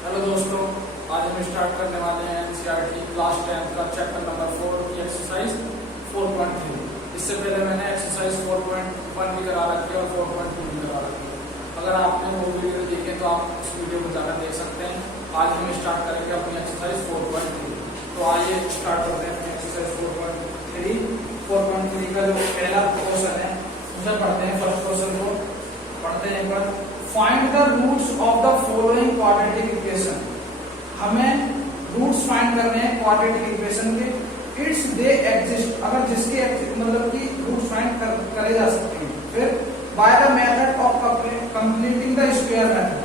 Hello दोस्तों, आज हम स्टार्ट करने वाले हैं एनसीईआरटी क्लास 10 का चैप्टर नंबर 4 की एक्सरसाइज 4.3। इससे पहले मैंने एक्सरसाइज 4.1 भी करा रखी है और 4.2 भी करा रखी है। अगर आपने वो वीडियो देखी तो आप उस वीडियो को जाकर देख सकते हैं। आज हम स्टार्ट करेंगे अपनी एक्सरसाइज 4.3। तो आइए स्टार्ट करते हैं अपनी एक्सरसाइज 4.3। 4.3 का जो पहला क्वेश्चन है उसे पढ़ते हैं। फर्स्ट क्वेश्चन को पढ़ते हैं एक बार। Find the roots of the following quadratic equation. हमें रूट्स फाइंड करने हैं क्वाड्रेटिक इक्वेशन के। इट्स दे एग्जिस्ट, अगर जिसके मतलब कि रूट्स फाइंड करे जा सकते हैं। फिर by the method of completing the square method,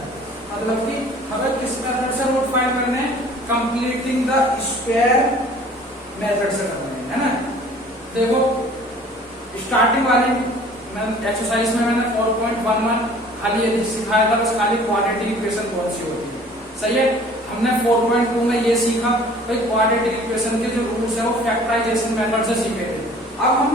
मतलब कि हमें किस मेथड से रूट फाइंड करने हैं? कंप्लीटिंग द स्क्वायर मेथड से करने हैं, है ना। देखो स्टार्टिंग वाली एक्सरसाइज में मैंने 4.11 खाली ये सिखाया था, बस खाली क्वाड्रेटिक इक्वेशन बहुत सी होती है, सही है। हमने 4.2 में ये सीखा भाई क्वाड्रेटिक इक्वेशन के जो रूट्स है वो फैक्टराइजेशन मेथड से सीखे थे। अब हम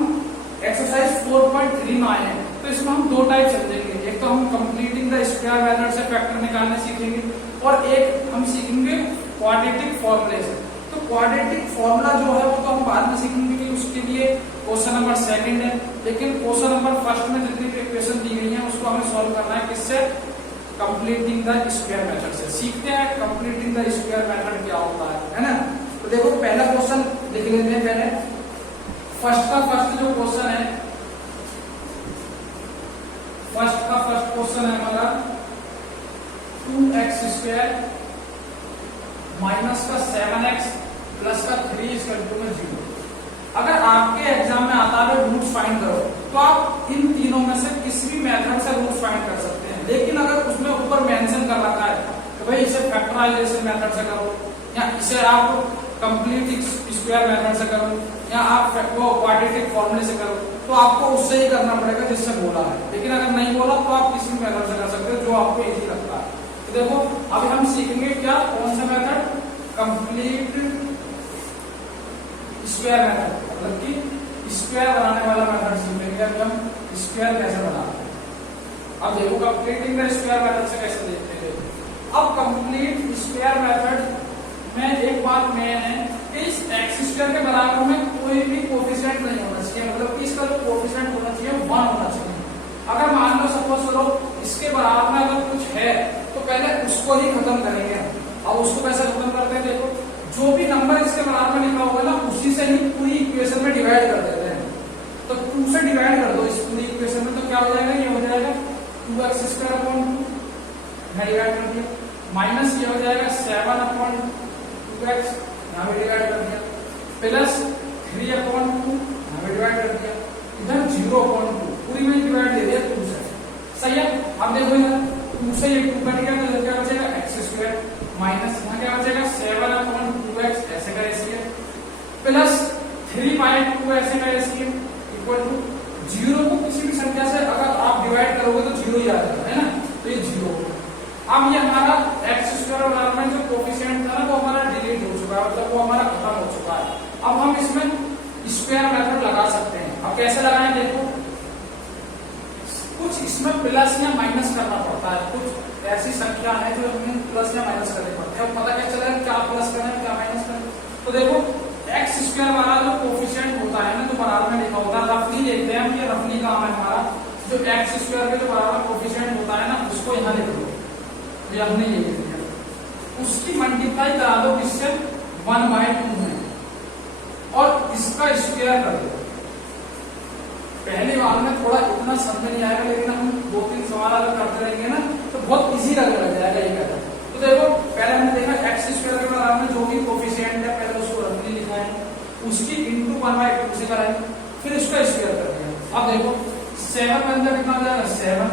एक्सरसाइज 4.3 में आए हैं, तो इसमें हम दो टाइप समझेंगे। एक तो हम कंप्लीटिंग द स्क्वायर मेथड से फैक्टर निकालने सीखेंगे और एक हम सीखेंगे क्वाड्रेटिक फॉर्मूले से। तो क्वाड्रेटिक फॉर्मूला जो है वो तो हम बाद में सीखेंगे कि उसके लिए क्वेश्चन नंबर 2 है, लेकिन क्वेश्चन नंबर 1 में जितनी भी इक्वेशन दी गई है उसको हमें सॉल्व करना है किससे? कंप्लीटिंग द स्क्वायर मेथड से। सीखते हैं कंप्लीटिंग द स्क्वायर मेथड क्या होता है ना। तो देखो पहला क्वेश्चन लिख लेते हैं पहले। फर्स्ट जो क्वेश्चन है, फर्स्ट क्वेश्चन है हमारा 2x² माइनस का 7x प्लस का 3 इज इक्वल टू 0। अगर आपके एग्जाम में आता है रूट्स फाइंड करो, तो आप इन तीनों में से किसी भी मेथड से रूट्स फाइंड कर सकते हैं। लेकिन अगर उसमें ऊपर मेंशन कर रखा है तो भाई इसे फैक्टराइजेशन मेथड से करो, या इसे आप कंप्लीट स्क्वायर मेथड से करो, या आप क्वाड्रेटिक फॉर्मूले से करो, तो आपको उससे ही करना पड़ेगा जिससे बोला है। लेकिन अगर नहीं बोला तो आप किसी भी मेथड से कर सकते हो जो आपको इजी लगता है। तो देखो अभी हम सीखेंगे क्या, कौन सा मेथड? कंप्लीट स्क्वायर मेथड, मतलब कि स्क्वायर बनाने वाला मेथड सीखेंगे। अभी हम स्क्वायर कैसे बनाते हैं। अब देखो कंप्लीटिंग द स्क्वायर मेथड से कैसे देखते हैं। अब कंप्लीट स्क्वायर मेथड में एक बात मेन है कि इस x² के बराबर में कोई भी कोफिशिएंट नहीं होना चाहिए, मतलब कि इसका जो कोफिशिएंट होना चाहिए 1 होना चाहिए। अगर मान लो सपोज करो इसके बराबर में अगर कुछ है तो पहले उसको ही खत्म करेंगे। अब उसको कैसे खत्म करते हैं? देखो जो भी नंबर इसके बराबर में लिखा होगा ना उसी से ही पूरी इक्वेशन में डिवाइड कर देते हैं। तो 2 से डिवाइड कर दो इस पूरी इक्वेशन में, तो क्या हो जाएगा? ये हो जाएगा 2x²/2 डिवाइड कर दिया, माइनस ये हो जाएगा 7/2x यहाँ भी डिवाइड कर दिया, प्लस 3/2 यहाँ भी डिवाइड कर दिया, इधर 0/2 पूरी में डिवाइड दे दिया 2 से, सही है। अब देखो यार 2 से ये 2 कट गया तो क्या बचेगा? x² माइनस यहाँ क्या बचेगा? 7/2x ऐसे का ऐसे प्लस 3/2 ऐसे का ऐसे इक्वल टू 0 को किसी भी संख्या से अगर आप डिवाइड करोगे तो 0 ही आ जाएगा, है ना। तो ये 0। अब ये हमारा x² बराबर में जो कोफिशिएंट था ना वो हमारा डिलीट हो चुका है, मतलब वो हमारा खत्म हो चुका है। अब हम इसमें स्क्वायर मेथड लगा सकते हैं। अब कैसे लगाएं? देखो कुछ इसमें प्लस या माइनस करना पड़ता है, कुछ ऐसी संख्या है जो हमें प्लस या माइनस करने पड़ते हैं। अब पता क्या चलेगा क्या प्लस करना है क्या माइनस करना है। तो देखो x² वाला जो कोफिशिएंट होता है ना जो बराबर में लिखा होता है, रफली देखते हैं हम, ये रफली काम है हमारा। जो x² के जो बराबर कोफिशिएंट होता है ना उसको यहाँ लिख दो, ये हमने ये लिख दिया। उसकी मल्टीप्लाई करा दो किससे? 1/2 में, और इसका स्क्वायर कर दो। पहली बार में थोड़ा इतना समझ नहीं आएगा, लेकिन हम 2-3 सवाल अगर करते रहेंगे ना तो बहुत इजी लगने लग जाएगा ये करना। तो देखो पहले हमने देखा x² के बराबर में जो भी कोफिशिएंट है पहले उसको रफली लिखा है, उसकी इंटू 1/2 से कराएं, फिर इसका स्क्वायर कर दिया। अब देखो 7 बन कितना हो जाएगा? 7,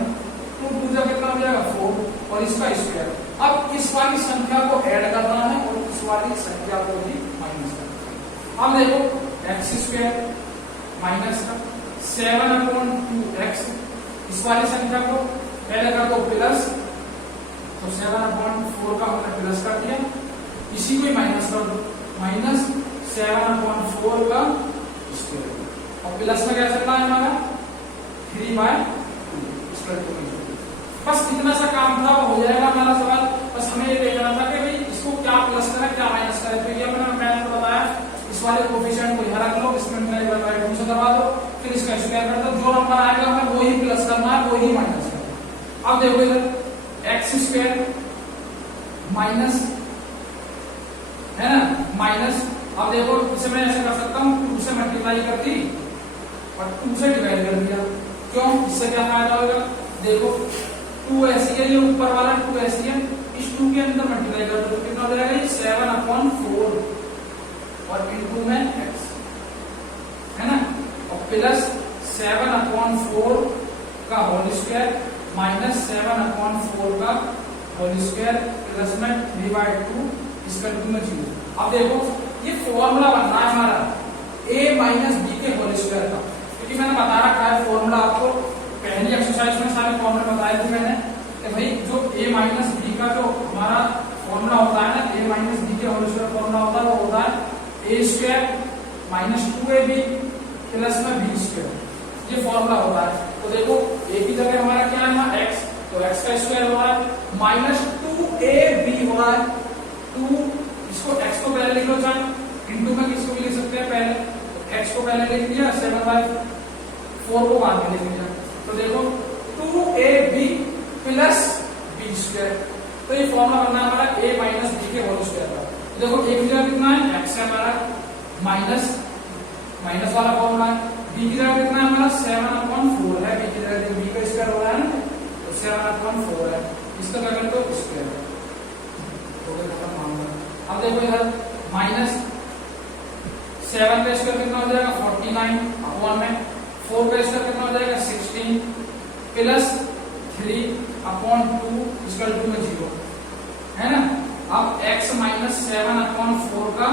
2 2 कितना हो जाएगा? 4, और इसका स्क्वायर। अब इस वाली संख्या को ऐड करना है और इस वाली संख्या को भी माइनस करना है। अब देखो x² माइनस का 7/2x, इस वाली संख्या को पहले कर दो प्लस, तो 7/4 का हमने प्लस कर दिया, इसी को माइनस कर दो, माइनस 7/4 का स्क्वायर, और प्लस में क्या चल रहा है हमारा 3/2। बस इतना सा काम था, हो जाएगा हमारा सवाल। बस हमें ये देखना था कि करवा दो, फिर इसका स्क्वायर कर दो, जो नंबर आएगा हमें वो ही प्लस करना है, वो ही माइनस करना है। अब देखो इधर एक्स स्क्वायर माइनस, है ना, माइनस, अब देखो इसे मैं ऐसे कर सकता हूँ 2 से मल्टीप्लाई कर दी और 2 से डिवाइड कर दिया। क्यों? इससे क्या फायदा होगा? देखो 2 ऐसी है, ये ऊपर वाला 2 ऐसी है, इस 2 के अंदर मल्टीप्लाई कर दो तो कितना हो जाएगा? ये 7/4 और इनटू में x, है ना, और प्लस 7/4 का होल स्क्वायर माइनस 7/4 का होल स्क्वायर प्लस में 3/2 इसका में 0। अब देखो ये फॉर्मूला बनना है हमारा a माइनस b के होल स्क्वायर का, क्योंकि मैंने बता रखा है फॉर्मूला आपको पहली एक्सरसाइज में सारे फॉर्मूले बताए थे मैंने कि भाई जो a माइनस b का जो हमारा फॉर्मूला होता है ना, a माइनस b के होल स्क्वायर फॉर्मूला होता है वो होता है a square minus 2ab plus में b स्क्वायर, ये फॉर्मूला होता है। तो देखो a की जगह हमारा क्या है x, तो x का स्क्वायर हो रहा है माइनस 2ab हो रहा है 2, इसको x को पहले लिख लो चाहे, इनटू में किसको भी लिख सकते हैं पहले, तो x को पहले लिख दिया 7/4 को बाद में लिख दिया, तो देखो 2ab प्लस b स्क्वायर, तो ये फॉर्मूला बनना है हमारा a माइनस b के होल स्क्वायर का। तो देखो a की जगह कितना है x है हमारा माइनस माइनस वाला फॉर्मूला है, b की जगह कितना है हमारा 7/4 है, b की जगह b का स्क्वायर हो रहा है ना, तो 7/4 है, इसका क्या कर दो स्क्वायर, तो खत्म मामला। अब देखो इधर माइनस 7 का स्क्वायर कितना हो जाएगा 49 में 4 का स्क्वायर कितना हो जाएगा 16 प्लस 3/2 इसका 0, है ना। अब x माइनस 7/4 का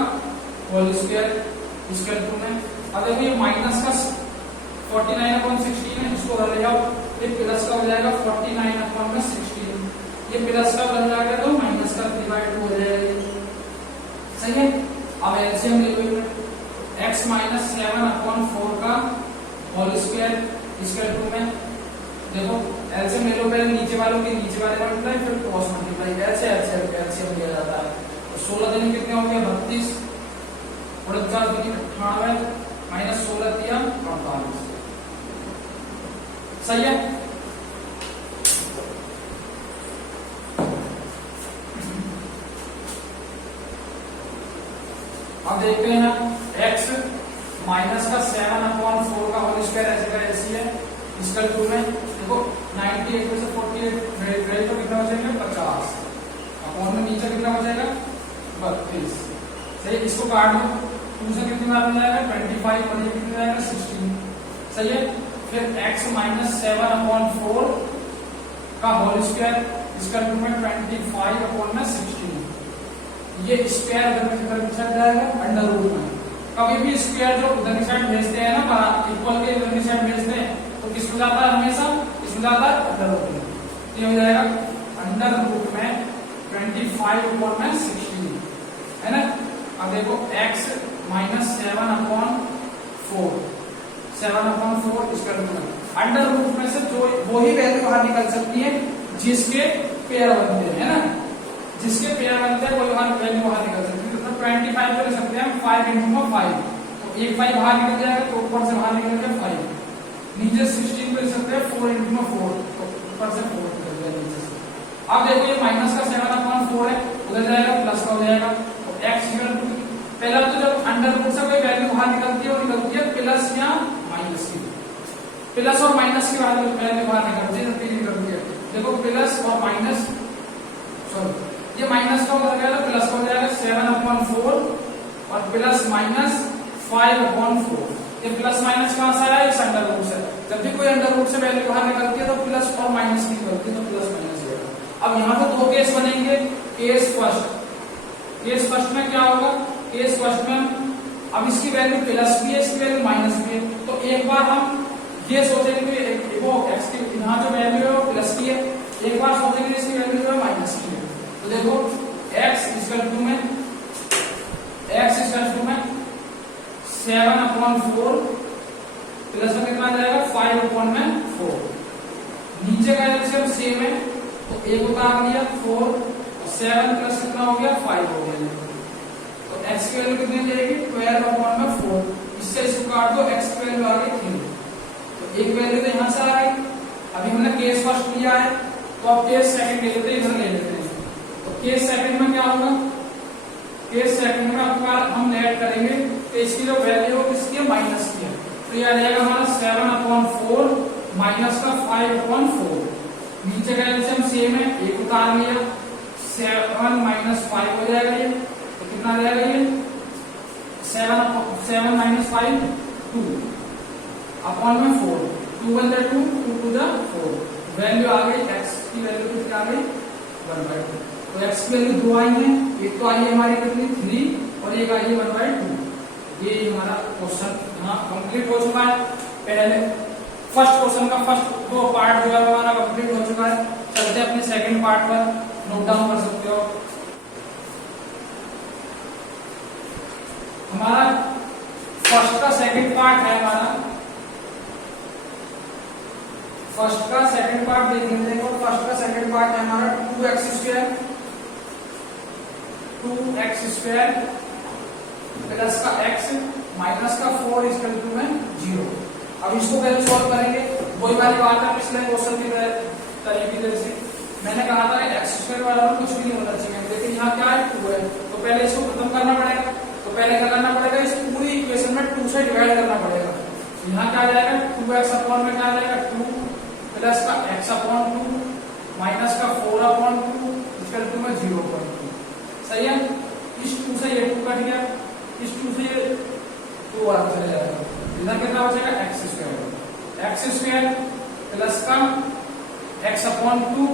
होल स्क्वायर इसका 2 में, अब देखो ये माइनस का 49/16 है, इसको उधर ले जाओ, ये प्लस का हो जाएगा 49/16, ये प्लस का बन जाएगा तो माइनस का 3/2 हो जाएगा, सही है। अब एलसीएम ले लो, x माइनस 7/4 का होल स्क्वायर इसका 2 में, देखो एलसीएम ले लो, पहले नीचे वालों के नीचे वाले मल्टीप्लाई फिर क्रॉस मल्टीप्लाई, ऐसे एलसीएम लिया जाता है। तो 16 दिन कितने हो गए 32 और 4 दिन 98 माइनस 16 दिया 48, सही है। अब देखते हैं x माइनस का 7/4 का होल स्क्वायर ऐसे का ऐसी है, इसका 2 में देखो 98 में से 48 गए तो कितना बचेगा 50, अपॉन में नीचे कितना बचेगा 32, सही। इसको काट दो, 2 से कितना आ जाएगा 25 और ये कितना आएगा 16, सही है। फिर x माइनस 7/4 का होल स्क्वायर इसका 2 में 25 अपॉन में 16, ये स्क्वायर उधर की साइड जाएगा अंडर रूट में। कभी भी स्क्वायर जो उधर की साइड भेजते हैं ना, इक्वल के उधर की साइड भेजते हैं तो किसमें जाता है हमेशा, इसमें जाता है अंडर रूट में, ये हो जाएगा अंडर रूट में 25 अपॉन में 16, है ना। अब देखो x माइनस 7/4 इसका रूट में, अंडर रूट में से जो वही वैल्यू बाहर निकल सकती है जिसके पेयर बनते हैं, है ना, जिसके पेयर बनते हैं वही वैल्यू बाहर निकल सकती है। तो 25 को ले सकते हैं 5 × 5, तो एक 5 बाहर निकल जाएगा तो ऊपर से बाहर निकल गया 5, नीचे 16 को ले सकते हैं 4 × 4, तो ऊपर से 4 निकल गया नीचे से। अब देखो ये माइनस का 7/4 है, उधर जाएगा प्लस का हो जाएगा, तो x इक्वल टू पहला तो जब अंडर रूट से कोई वैल्यू बाहर निकलती है वो निकलती है प्लस या माइनस की, प्लस और माइनस की वैल्यू बाहर निकलती है, देखो प्लस और माइनस, सॉरी ये माइनस का हो जाएगा प्लस का हो जाएगा 7/4 और प्लस माइनस 5/4, ये प्लस माइनस कहां से आया, इस अंडर रूट से। जब भी कोई अंडर रूट से वैल्यू बाहर निकलती है तो प्लस और माइनस की निकलती है, तो प्लस माइनस होगा। अब यहाँ पे 2 केस बनेंगे, केस फर्स्ट में क्या होगा, केस फर्स्ट में अब इसकी वैल्यू प्लस भी है, इसकी वैल्यू माइनस भी है, तो एक बार हम ये सोचेंगे वो x की यहाँ जो वैल्यू है वो प्लस की है, एक बार सोचेंगे इसकी वैल्यू जो है माइनस की है। तो देखो x इक्वल टू में 7/4 प्लस में कितना आ जाएगा 5/4, नीचे का एलसीएम सेम है तो एक उतार दिया 4, 7 प्लस कितना हो गया 5 हो गया, तो x की वैल्यू कितनी जाएगी 12/4, इससे इससे इसको काट दो, x की वैल्यू आ गई 3। तो एक वैल्यू तो यहाँ से आ गई। अभी हमने केस फर्स्ट लिया है, तो अब केस सेकंड ले लेते हैं, इधर ले लेते हैं। तो केस सेकंड में क्या होगा, केस सेकंड में आपका हम ऐड करेंगे तो इसकी जो वैल्यू है किसकी है, माइनस की है। तो यह रहेगा हमारा 7/4 माइनस का 5/4। नीचे का एलसीएम सेम है, एक उतार लिया, 7 - 5 हो जाएगा ये। तो कितना रहेगा ये 7 - 5 2 अपॉन में 4, 2 1 2, 2 2 4। वैल्यू आ गई, x की वैल्यू कितनी आ गई 1/2। तो x की वैल्यू 2 आई है, एक तो आई है हमारी कितनी 3 और एक आई है 1/2। ये हमारा क्वेश्चन यहाँ कंप्लीट हो चुका है। पहले फर्स्ट क्वेश्चन का फर्स्ट दो पार्ट जो है हमारा कंप्लीट हो चुका है। चलते हैं अपने सेकंड पार्ट पर, नोट डाउन कर सकते हो। हमारा फर्स्ट का सेकंड पार्ट है, हमारा फर्स्ट का सेकंड पार्ट देखेंगे। देखो फर्स्ट का सेकंड पार्ट है हमारा 2x² प्लस का x माइनस का 4 इक्वल टू में 0। अब इसको पहले सॉल्व करेंगे, वही वाली बात है पिछले क्वेश्चन की तरीके से। मैंने कहा था x² वाला कुछ भी नहीं होना चाहिए, लेकिन यहाँ क्या है 2 है, तो पहले इसको खत्म करना पड़ेगा। तो पहले क्या करना पड़ेगा, इस पूरी इक्वेशन में 2 से डिवाइड करना पड़ेगा। यहाँ क्या जाएगा 2x अपॉन में क्या जाएगा 2 प्लस का x/2 माइनस का 4/2 इक्वल टू में 0.2। सही है। इस 2 से ये 2 कट गया, इस 2 से ये 2 बार चले जाएगा। इधर कितना बचेगा x² प्लस का x/2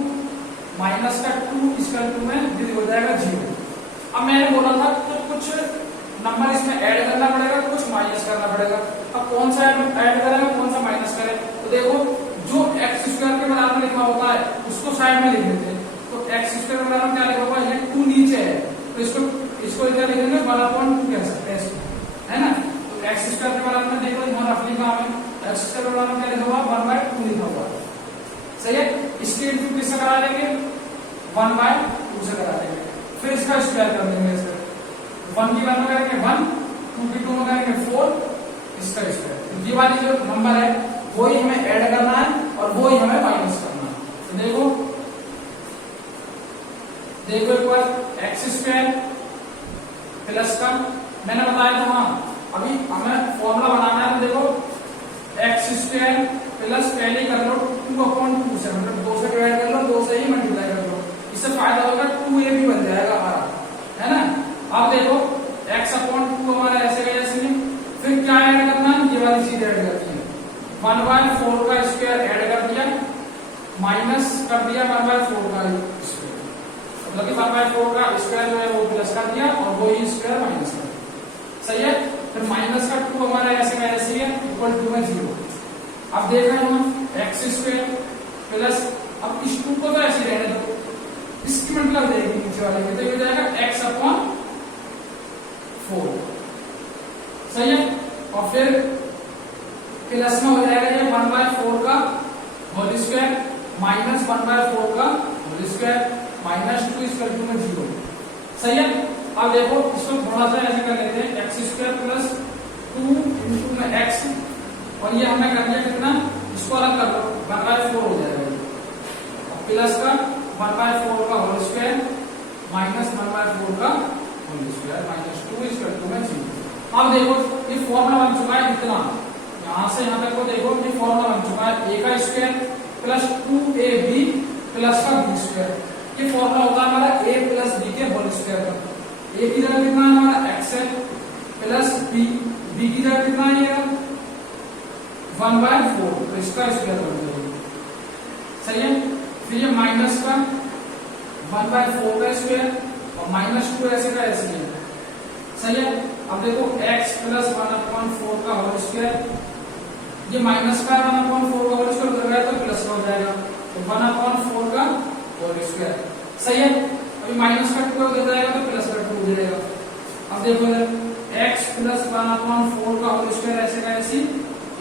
माइनस का 2 इक्वल टू में डिवाइड हो जाएगा 0। अब मैंने बोला था तो कुछ नंबर इसमें ऐड करना पड़ेगा, कुछ माइनस करना पड़ेगा। अब कौन सा ऐड करेगा, कौन सा माइनस करें? तो देखो जो x² के बराबर लिखा होता है उसको साइड में लिख देते हैं। तो x² के बराबर क्या लिखा होगा, ये 2 नीचे है, तो इसको इधर लिखेंगे 1/2 कह सकते हैं, है ना। तो x² के बराबर में देखो यहाँ रफली काम है, x² के बराबर क्या लिखा हुआ 1/2 लिखा हुआ। सही है। इसके इनटू किससे करा लेंगे 1/2 से करा लेंगे, फिर इसका स्क्वायर कर देंगे। इसका 1 की 1 में करेंगे 1, 2 की 2 में करेंगे 4, इसका स्क्वायर। ये वाली जो नंबर है वही हमें ऐड करना है और वही हमें माइनस करना है। तो देखो एक बार x² प्लस का मैंने बताया था, हाँ अभी हमें फॉर्मूला बनाना है। तो देखो x² प्लस पहले कर लो 2/2 से, मतलब 2 से डिवाइड कर लो, 2 से ही मल्टीप्लाई कर लो, इससे फायदा होगा 2a भी बन जाएगा हमारा, है ना। अब देखो x/2 हमारा ऐसे का ऐसे नहीं, फिर क्या ऐड करना है, ये वाली चीज ऐड करनी है। 1/4 का स्क्वायर ऐड कर दिया, माइनस कर दिया 1/4 का स्क्वायर, मतलब कि 1/4 का स्क्वायर जो है वो प्लस कर दिया और वो ही स्क्वायर माइनस कर दिया। सही है। फिर माइनस का 2 हमारा ऐसे का ऐसे है, इक्वल टू में 0। अब देख रहे हैं हम x² प्लस, अब इस 2 को तो ऐसे रहने दो, इसकी मतलब देखेंगे नीचे वाले की, तो ये हो जाएगा x/4। सही है। और फिर प्लस में हो जाएगा ये 1/4 का होल स्क्वायर माइनस 1/4 का whole square minus 2 equal to में 0। सही है। अब देखो इसको थोड़ा सा ऐसे कर लेते हैं, x² प्लस 2 इंटू में x, और ये हमने कर दिया कितना, इसको अलग कर लो 1/4 हो जाएगा। प्लस का 1/4 का होल स्क्वायर माइनस 1/4 का whole square minus 2 equal to में 0। अब देखो ये फॉर्मूला बन चुका है इतना, यहाँ से यहाँ तक को देखो ये फॉर्मूला बन चुका है, a का स्क्वायर प्लस 2ab प्लस का b स्क्वायर। ये फॉर्मूला होता है हमारा a प्लस b के होल स्क्वायर का। a की जगह कितना है हमारा x है प्लस b की जगह कितना है 1/4, तो इसका स्क्वायर बन जाएगा। सही है। फिर ये माइनस का 1/4 का स्क्वायर और माइनस 2 ऐसे का ऐसे है। सही है। अब देखो x प्लस 1/4 का होल स्क्वायर, ये माइनस का 1/4 का होल स्क्वायर उधर गया तो प्लस का हो जाएगा, तो 1/4 का होल स्क्वायर। सही है। अभी माइनस का 2 उधर जाएगा तो प्लस का 2 हो जाएगा। अब देखो इधर x प्लस 1/4 का होल स्क्वायर ऐसे का ऐसे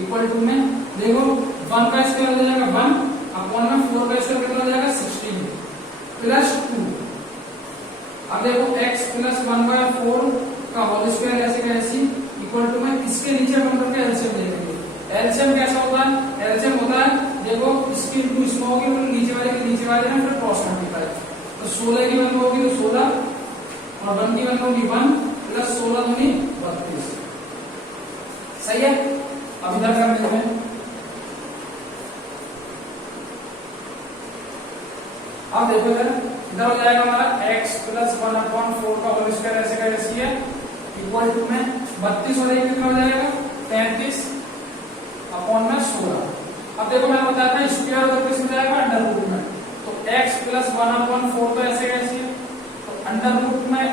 इक्वल टू में देखो 1 का स्क्वायर हो जाएगा 1 अपॉन में 4 का स्क्वायर कितना हो जाएगा 16 प्लस 2। अब देखो x प्लस 1/4 का होल स्क्वायर ऐसे का ऐसे इक्वल टू में इसके नीचे हम करके एलसीएम ले लेंगे। एलसीएम कैसा होता है? एलसीएम होता है देखो इसकी इंटू इसमें होगी, नीचे वाले के नीचे वाले ना फिर क्रॉस मल्टीप्लाई। तो 16 की वैल्यू होगी तो 16 और 1 की वैल्यू होगी 1 प्लस 16 दूनी 32। सही है। अब इधर कर देते हैं। अब देखो इधर हो जाएगा हमारा x प्लस 1/4 का होल स्क्वायर ऐसे का ऐसे है इक्वल टू में 32 हो जाएगा, कितना हो जाएगा 33 अपॉन में 16। अब देखो मैंने बताया था स्क्वायर अगर किस में जाएगा अंडर रूट में, तो x प्लस 1/4 तो ऐसे कैसे है, तो अंडर रूट में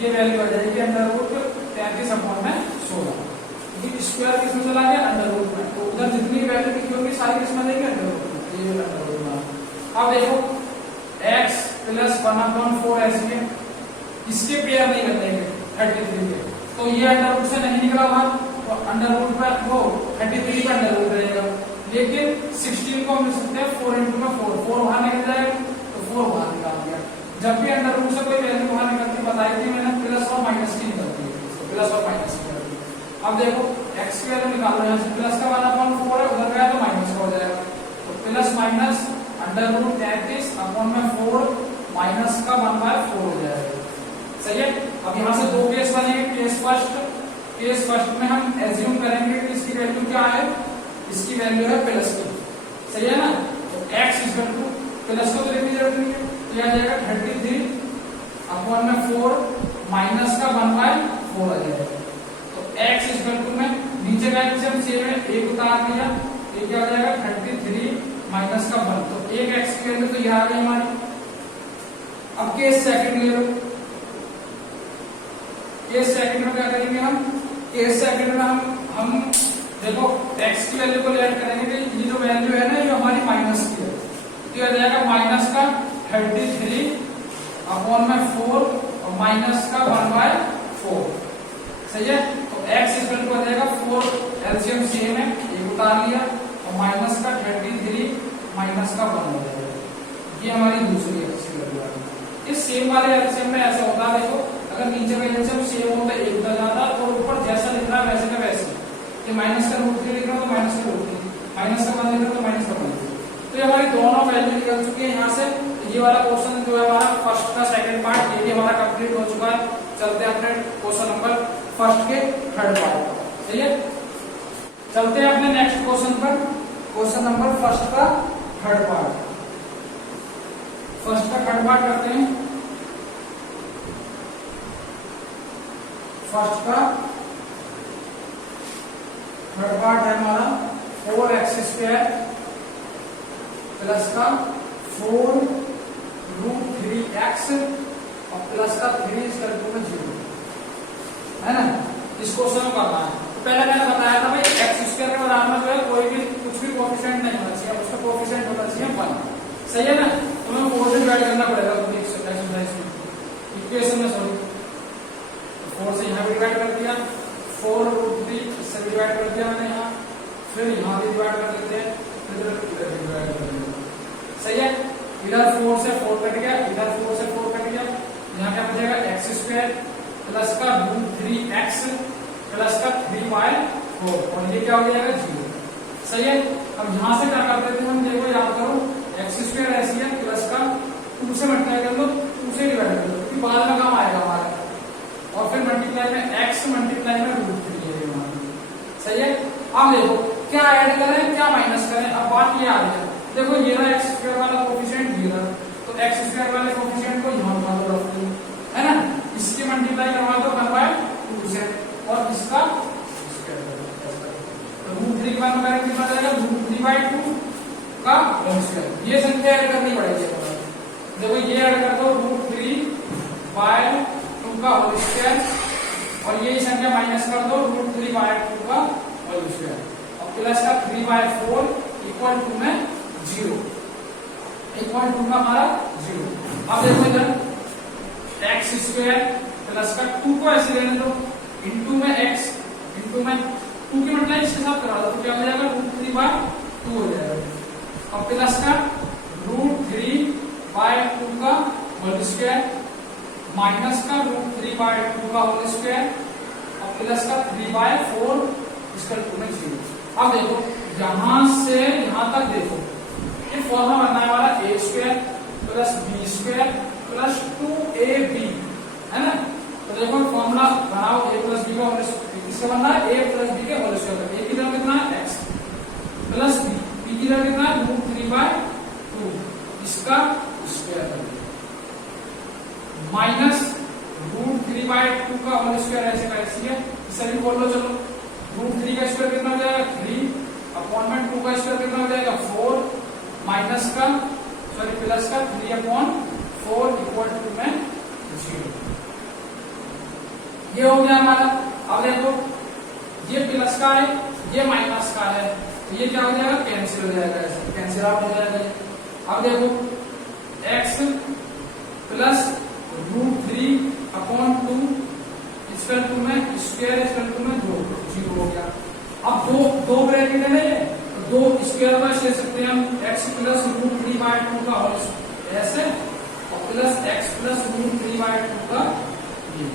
ये वैल्यू आ जाएगी अंडर रूट 33 अपॉन में 16, क्योंकि स्क्वायर किस में चला गया अंडर रूट में, तो उधर जितनी वैल्यू लिखी होगी सारी किस में देंगे अंडर रूट में, ये अंडर रूट में। अब देखो x प्लस 1/4 ऐसे है, इसके पेयर नहीं कर देंगे 33 के, तो ये अंडर रूट से नहीं निकला बाहर, तो अंडर रूट पर वो 33 का अंडर रूट रहेगा। लेकिन 16 को हम लिख सकते हैं 4 इंटू में 4, 4 बाहर निकल जाएगा तो 4 बाहर निकाल दिया। जब भी अंडर रूट से कोई वैल्यू बाहर निकलती बताई थी मैंने, प्लस और माइनस की निकलती है, प्लस और माइनस की निकलती है। अब देखो x की वैल्यू निकाल रहे हैं, प्लस का 1/4 है, उधर गया तो माइनस का हो जाएगा, तो plus minus under root 33 upon में 4 माइनस का 1/4 हो जाएगा। सही है। अब यहाँ से दो केस बनेंगे। केस फर्स्ट में हम एज्यूम करेंगे कि इसकी वैल्यू क्या है, इसकी वैल्यू है प्लस की। सही है ना, तो x इक्वल टू प्लस को तो लिखने की जरूरत नहीं है, तो यह आ जाएगा 33 अपॉन में 4 माइनस का 1/4 आ जाएगा। तो x इक्वल टू में नीचे का एलसीएम सेम है, एक उतार दिया, ये क्या हो जाएगा 33 माइनस का 1, तो एक x की वैल्यू तो यह आ गई हमारी। अब केस सेकंड ले लो। केस सेकंड में क्या करेंगे हम, केस सेकंड में हम देखो x की वैल्यू को ऐड करेंगे, तो ये जो वैल्यू है ना ये हमारी माइनस की है, तो यह आ जाएगा माइनस का 33 अपॉन में 4 और माइनस का 1/4। सही है। तो x इक्वल टू आ जाएगा 4 एलसीएम सेम है, एक उतार लिया, और माइनस का 33 माइनस का 1 हो जाएगा। ये हमारी दूसरी x की वैल्यू है। इस सेम वाले एलसीएम में ऐसा होता है, देखो अगर नीचे का एलसीएम सेम होता है एक उधर जाता है, और ऊपर जैसा लिख रहा है वैसे का वैसे, ये माइनस का रूट 3 लिख रहा है तो माइनस का रूट 3, माइनस का 1 लिख रहा है तो माइनस का 1। तो ये हमारी दोनों वैल्यू निकल चुकी है यहाँ से। ये वाला क्वेश्चन जो है हमारा फर्स्ट का सेकंड पार्ट ये भी हमारा कंप्लीट हो चुका है। चलते हैं अपने क्वेश्चन नंबर फर्स्ट के थर्ड पार्ट पर। सही है, चलते हैं अपने नेक्स्ट क्वेश्चन पर, क्वेश्चन नंबर फर्स्ट का थर्ड पार्ट। फर्स्ट का थर्ड पार्ट करते हैं। फर्स्ट का थर्ड पार्ट है हमारा 4x² प्लस का 4√3x और प्लस का 3 इक्वल टू 0 है ना। इस क्वेश्चन को करना है। तो पहले मैंने बताया था भाई x² के बराबर में जो है कोई भी कुछ भी कोएफिशिएंट नहीं होना चाहिए, उसका कोएफिशिएंट होना चाहिए 1। सही है ना, तो हमें 4 से डिवाइड करना पड़ेगा पूरी एक्सरसाइज में, इक्वेशन में सॉरी 4 से यहाँ भी डिवाइड कर दिया, 4√3 इससे डिवाइड कर दिया मैंने यहाँ, फिर यहाँ भी डिवाइड कर देते हैं, फिर इधर भी डिवाइड कर देते हैं। सही है, इधर 4 से 4 कट गया, इधर 4 से 4 कट गया, यहाँ क्या बचेगा x² प्लस का √3x प्लस का 3/4 और ये क्या हो जाएगा 0। सही है। अब यहाँ से क्या कर देते हैं हम, देखो याद करो x² ऐसी है प्लस का 2 से मल्टीप्लाई कर लो, 2 से डिवाइड कर लो, क्योंकि बाद में काम आएगा हमारा, और फिर मल्टीप्लाई में x मल्टीप्लाई में √3 है। सही है। अब देखो क्या ऐड करें क्या माइनस करें, अब बात ये आ रही है, देखो ये रहा x² वाला कोएफिशिएंट ये रहा, तो x² वाले कोएफिशिएंट को यहाँ उठा दो रफली, है ना, इसकी मल्टीप्लाई करवा दो 1/2 से, और इसका √3 का मान कितना जाएगा √3/2 का होल स्क्वायर। ये संख्या ऐड करनी पड़ेगी। देखो ये ऐड कर दो √3/2 का होल स्क्वायर, और ये संख्या माइनस कर दो √3/2 का होल स्क्वायर, और प्लस का 3/4 इक्वल टू में 0, इक्वल टू का हमारा 0। अब देखो इधर x² प्लस का 2 को ऐसे लेने दो, इंटू में x इंटू में 2 की मल्टीप्लाई इसके साथ करा दो, तो क्या हो जाएगा √3/2 हो जाएगा, और प्लस का √3/2 का होल स्क्वायर माइनस का √3/2 का होल स्क्वायर, और प्लस का 3/4 इसका 2 में 0। अब देखो यहां से यहां तक देखो ये फॉर्मूला बनना है हमारा a² plus b² plus 2ab है ना। तो देखो फॉर्मूला बनाओ a प्लस b का होल स्क्वायर किसका बनना है a प्लस b के होल स्क्वायर का। a की जगह कितना है x प्लस b की जगह कितना है √3/2 इसका स्क्वायर कर माइनस √3/2 का होल स्क्वायर ऐसे का ऐसे है इसे भी बोल लो चलो। √3 का स्क्वायर कितना हो जाएगा 3 अपॉन में 2 का स्क्वायर कितना हो जाएगा 4 माइनस का सॉरी प्लस का 3/4 इक्वल टू में 0। ये हो गया हमारा। अब देखो ये प्लस का है ये माइनस का है तो ये क्या हो जाएगा कैंसिल हो जाएगा ऐसे कैंसिल आउट हो जाएगा। अब देखो x प्लस √3/2 स्क्वायर टू में स्क्वायर स्क्वायर टू में 2 0 हो गया। अब दो ब्रैकेट है ना ये तो 2 स्क्वायर बाय ले सकते हैं हम x प्लस √3/2 का होल ऐसे और प्लस x प्लस √3/2 का ये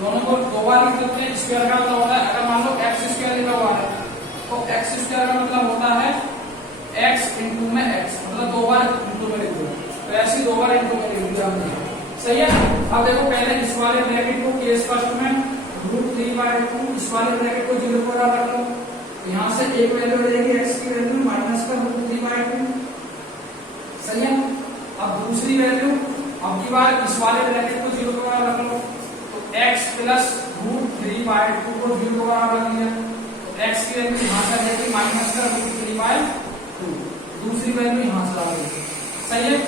दोनों को दो बार लिख सकते हैं। स्क्वायर का मतलब होता है अगर मान लो x² लिखा हुआ है तो x² का मतलब होता है x इंटू में x मतलब 2 बार इंटू में लिख दो तो ऐसे 2 बार इंटू में लिख दिया हमने सही है। अब देखो पहले इस वाले ब्रैकेट को केस फर्स्ट में √3/2 इस वाले ब्रैकेट को 0 पर रख लो यहां से एक वैल्यू हो जाएगी x की वैल्यू माइनस का √3/2 सही है। अब दूसरी वैल्यू अब की बार इस वाले ब्रैकेट को 0 पर रख लो तो x प्लस √3/2 को 0 पर रख दिया तो x की वैल्यू यहां से रहेगी माइनस का √3/2 दूसरी वैल्यू यहां से आ गई सही है।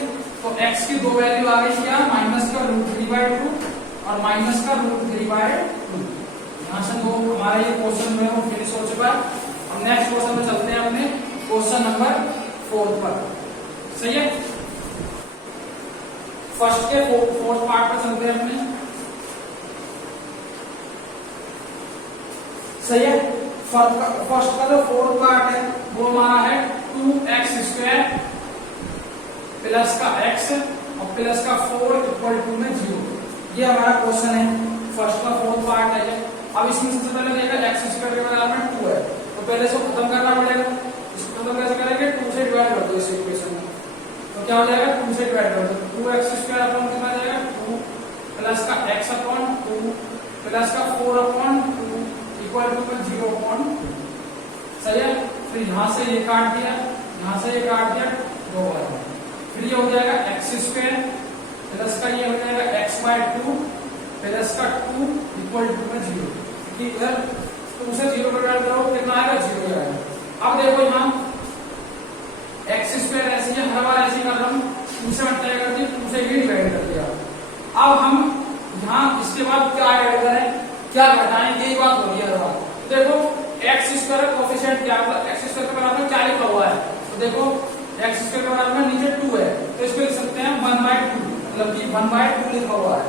तो x की दो वैल्यू आ गई क्या माइनस का √3/2 और माइनस का √3/2 यहाँ से दो हमारा ये क्वेश्चन में वो फिनिश हो चुका है। अब नेक्स्ट क्वेश्चन में चलते हैं अपने क्वेश्चन नंबर 4 पर सही है। फर्स्ट के फोर्थ पार्ट पर चलते हैं अपने सही है। फर्स्ट का जो फोर्थ पार्ट है वो हमारा है 2x² प्लस का x और प्लस का 4 इक्वल टू में 0 ये हमारा क्वेश्चन है। फर्स्ट का फोर्थ पार्ट है। अब इसमें सबसे पहले देखा x² के बराबर में 2 है तो पहले इसको खत्म करना पड़ेगा। इसको खत्म कैसे करेंगे 2 से डिवाइड कर दो इस इक्वेशन में तो क्या हो जाएगा 2 से डिवाइड कर दो 2x² अपॉन कितना आ जाएगा 2 प्लस का x/2 प्लस का 4/2 इक्वल टू में 0/2 सही है। फिर यहां से ये काट दिया यहां से ये काट दिया 2 बार फिर ये हो जाएगा x² प्लस का ये हो जाएगा x/2 प्लस का 2 इक्वल टू में 0 कि इधर 2 से 0 पर डिवाइड करो कितना आएगा 0 आएगा। अब देखो यहाँ x² ऐसे ही हर बार ऐसे ही कर रहा हूँ 2 से मल्टीप्लाई कर दिया 2 से ही डिवाइड कर दिया। अब हम यहाँ इसके बाद क्या ऐड करें क्या घटाएं यही बात हो रही है हर बार। देखो x² कोएफिशिएंट क्या है x² के बराबर क्या लिखा हुआ है तो देखो x² के बराबर में नीचे 2 है तो इसको लिख सकते हैं 1/2 मतलब कि 1/2 लिखा हुआ है।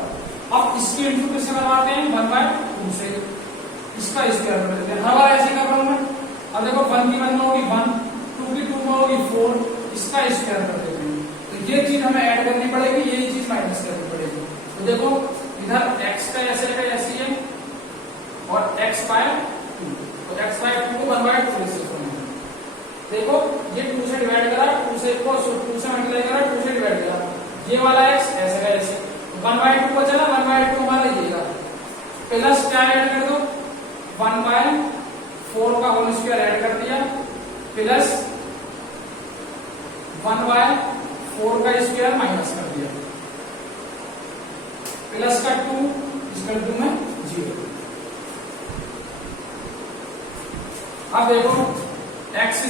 अब इसके इंटू किससे करवाते हैं 1/2 से इसका स्क्वायर कर देते हैं हर बार ऐसे कर रहा हूं मैं। अब देखो 1 की 1 में होगी 1 2 की 2 में होगी 4 इसका स्क्वायर कर देते हैं तो ये चीज हमें ऐड करनी पड़ेगी ये चीज माइनस करनी पड़ेगी। तो देखो इधर x का ऐसे का ऐसे है और x/2 तो x/2 को 1/2 से देखो ये 2 से डिवाइड करा 2 से को 2 से मल्टीप्लाई करा 2 से डिवाइड करा ये वाला x ऐसे का ऐसे 1/2 को चला 1/2 हमारा येगा प्लस क्या ऐड कर दो 1/4 का होल स्क्वायर ऐड कर दिया प्लस 1/4 का स्क्वायर माइनस कर दिया प्लस का 2 इक्वल टू में 0। अब देखो x²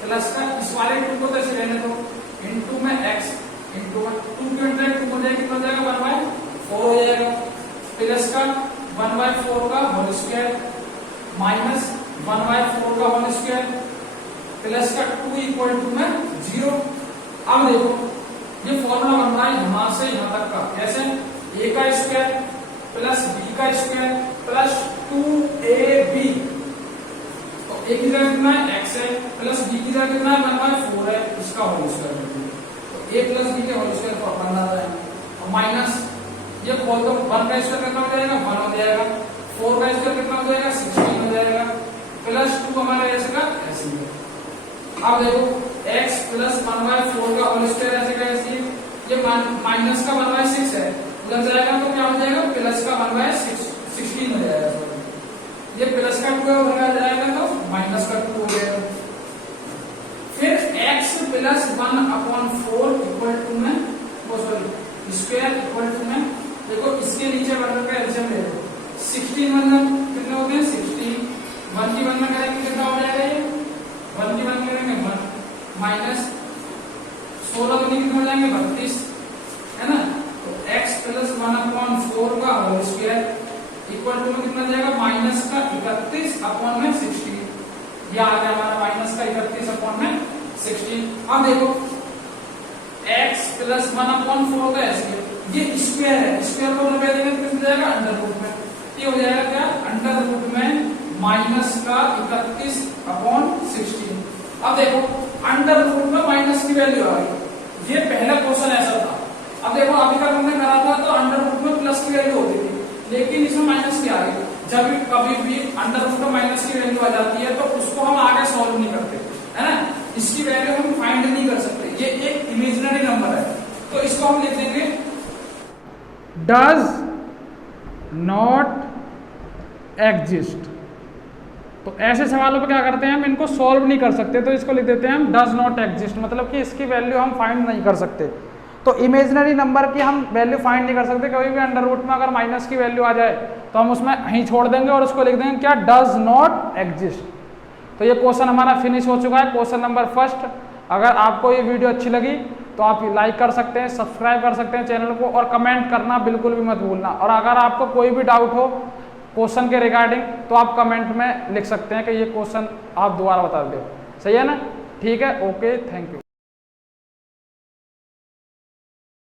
प्लस का इस वाले 2 को तो ऐसे रहने दो इनटू में x इनटू 2 के अंदर 2 हो जाएगा कितना हो जाएगा 1/4 हो जाएगा प्लस का 1/4 का होल स्क्वायर माइनस 1/4 का होल स्क्वायर प्लस का 2 इक्वल टू में 0। अब देखो ये फॉर्मूला बन रहा है यहां से यहां तक का कैसे a का स्क्वायर प्लस b का स्क्वायर प्लस 2ab तो a की जगह कितना है x है प्लस b की जगह कितना है 1/4 है इसका होल स्क्वायर तो a प्लस b के होल स्क्वायर बन रहा है और माइनस ये खोल दो 1 का स्क्वायर कितना हो जाएगा 1 हो जाएगा 4 का स्क्वायर कितना हो जाएगा 16 हो जाएगा, प्लस 2 हमारे ऐसे का ऐसे ही है। अब देखो x प्लस 1/4 का होल स्क्वायर ऐसे का ऐसे, ये माइनस का 1/6 है, उधर जाएगा तो क्या हो जाएगा प्लस का 1/6 16 हो जाएगा। ये प्लस का 2 उधर जाएगा तो माइनस का 2 हो जाएगा। फिर x प्लस 1/4 इक्वल टू में वो सॉरी स्क्वायर इक्वल टू में देखो इसके नीचे वर्ग का एलसीएम ले लो, 16 मतलब कितने होते हैं 16, 1 की 1 में करेंगे कितना हो जाएगा ये 1 की 1 करेंगे 1 माइनस 16 तो कितने हो जाएंगे 32 है ना। तो x प्लस 1/4 का होल स्क्वायर इक्वल टू में कितना जाएगा माइनस का 31/16, ये आ गया हमारा माइनस का 31/16। अब देखो x प्लस 1/4 का ऐसे ये स्क्वायर है, स्क्वायर को लगा देंगे तो कितना जाएगा अंडर रूट में, ये हो जाएगा क्या अंडर रूट में माइनस का 31/16। अब देखो अंडर रूट में माइनस की वैल्यू आ गई, ये पहला क्वेश्चन ऐसा था। अब देखो अभी का हमने करा था तो अंडर रूट में प्लस की वैल्यू होती थी, लेकिन इसमें माइनस की आ गई। जब भी कभी भी अंडर रूट में माइनस की वैल्यू आ जाती है तो उसको हम आगे सॉल्व नहीं करते है ना, इसकी वैल्यू हम फाइंड नहीं कर सकते, ये एक इमेजिनरी नंबर है। तो इसको हम लिख देंगे डज नॉट एग्जिस्ट। तो ऐसे सवालों पे क्या करते हैं हम इनको सॉल्व नहीं कर सकते, तो इसको लिख देते हैं हम डज नॉट एग्जिस्ट, मतलब कि इसकी वैल्यू हम फाइंड नहीं कर सकते। तो इमेजिनरी नंबर की हम वैल्यू फाइंड नहीं कर सकते, कभी भी अंडर रूट में अगर माइनस की वैल्यू आ जाए तो हम उसमें यहीं छोड़ देंगे और उसको लिख देंगे क्या डज नॉट एग्जिस्ट। तो ये क्वेश्चन हमारा फिनिश हो चुका है, क्वेश्चन नंबर फर्स्ट। अगर आपको ये वीडियो अच्छी लगी तो आप लाइक कर सकते हैं, सब्सक्राइब कर सकते हैं चैनल को, और कमेंट करना बिल्कुल भी मत भूलना। और अगर आपको कोई भी डाउट हो क्वेश्चन के रिगार्डिंग तो आप कमेंट में लिख सकते हैं कि ये क्वेश्चन आप दोबारा बता दो, सही है ना। ठीक है, ओके, थैंक यू।